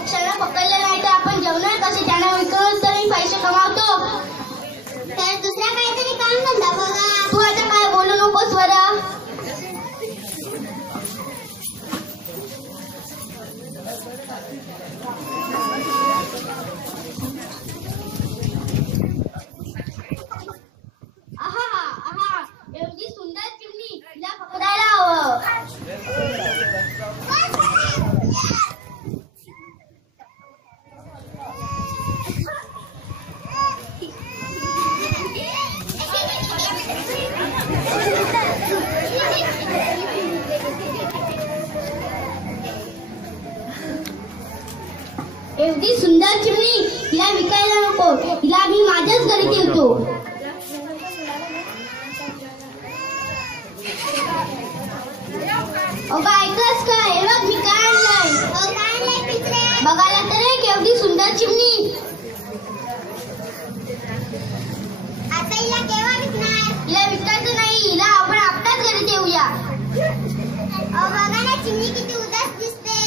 पक्ष्याला पकडलं नाही तर आपण जेवणार कसे? त्यांना विकून तरी पैसे कमावतो. तर दुसरा काहीतरी काम धंदा बघा. तू आता काय बोलू नकोस बरं. एवढी सुंदर चिमणी तिला पकडायला हवं. एवढी सुंदर चिमणी तिला विकायला नको. तिला मी माझ्याच घरी ठेवतो. ऐकलंस का? हे बघ मी काय आणलंय. बघायला तर एक एवढी सुंदर चिमणी. आता हिला केव्हा विकणार? हिला विकायचं नाही. हिला आपण आपल्याच घरी ठेवूया. बघा ना चिमणी किती उदास दिसते.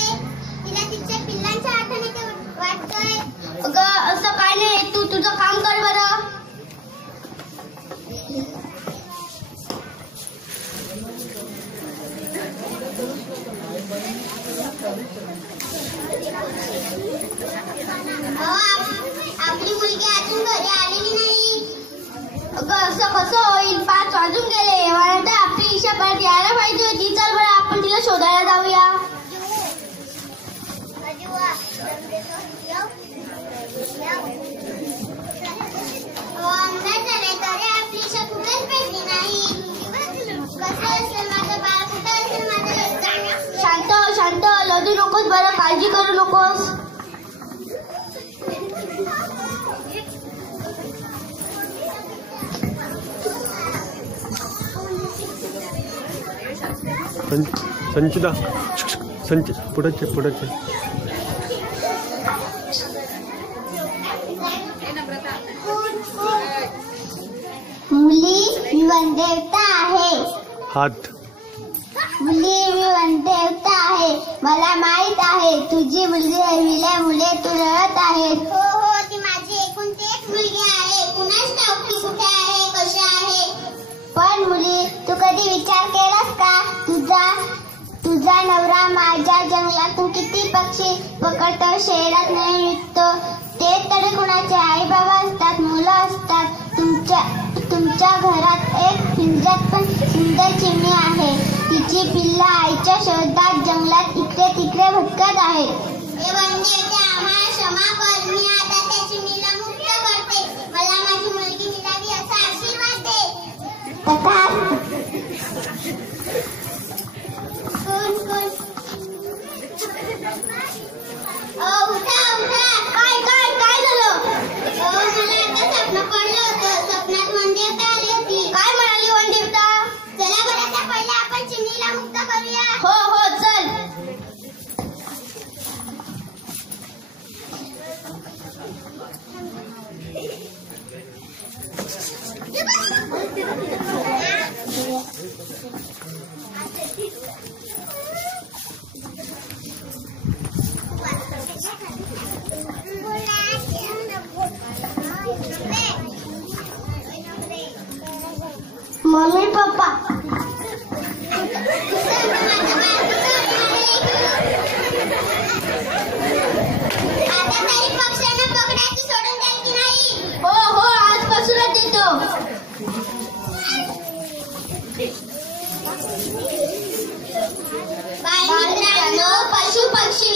तिला तिच्या पिल्लांच्या आठवण येते वाटतंय. अगं असं काय नाही. तू तुझं काम कर बरं. आपली मुलगी अजून घरी आलेली नाही. अगं असं कसं होईल? 5 वाजून गेले. म्हणून आपली ईशा परत यायला पाहिजे होती. चल बरं आपण तिला शोधायला जाऊया. आपली ईशा कुठेच भेटली नाही. कसं असेल माझं बाळ? कुठं असेल माझं? शांत लढू नकोस बरं. काळजी करू नकोस. संचिता पुढचे मुली मी वनदेवता आहे. हात. मुली मी वनदेवता आहे. मला माहित आहे तुझी मुलगी हरविल्यामुळे तू रडत आहे. हो ती माझी एकुलती एक मुलगी आहे. कुणाच ठाऊक ती कुठे आहे, कशी आहे. पण मुली तू कधी विचार केलास का? तुझा नवरा माझ्या जंगलातून किती पक्षी पकडतो, शहरात नाही विकतो. ते तरी कुणाचे आई बाबा असतात, मुलं असतात. तुमच्या घरात एक पिंजऱ्यात पण सुंदर चिमणी आहे. तिची पिल्ला आईच्या शोधात जंगलात इकडे तिकडे भटकत आहेत. आम्हाला क्षमा कर. मी आता त्या चिमणीला मुक्त करते. मला माझी मुलगी मिळावी असा आशीर्वाद दे. काय झालं? मला आता स्वप्न पडलं होतं. स्वप्नात वनदेवता आली होती. काय म्हणाली वनदेवता? चला बरं त्या पहिले आपण चिमणीला मुक्त करूया. हो चल. मम्मी पप्पा पक्ष्यांना पकडायची सोडून द्यायची नाही. हो आजपासूनच देतो. बाळ मित्रांनो, पशु पक्षी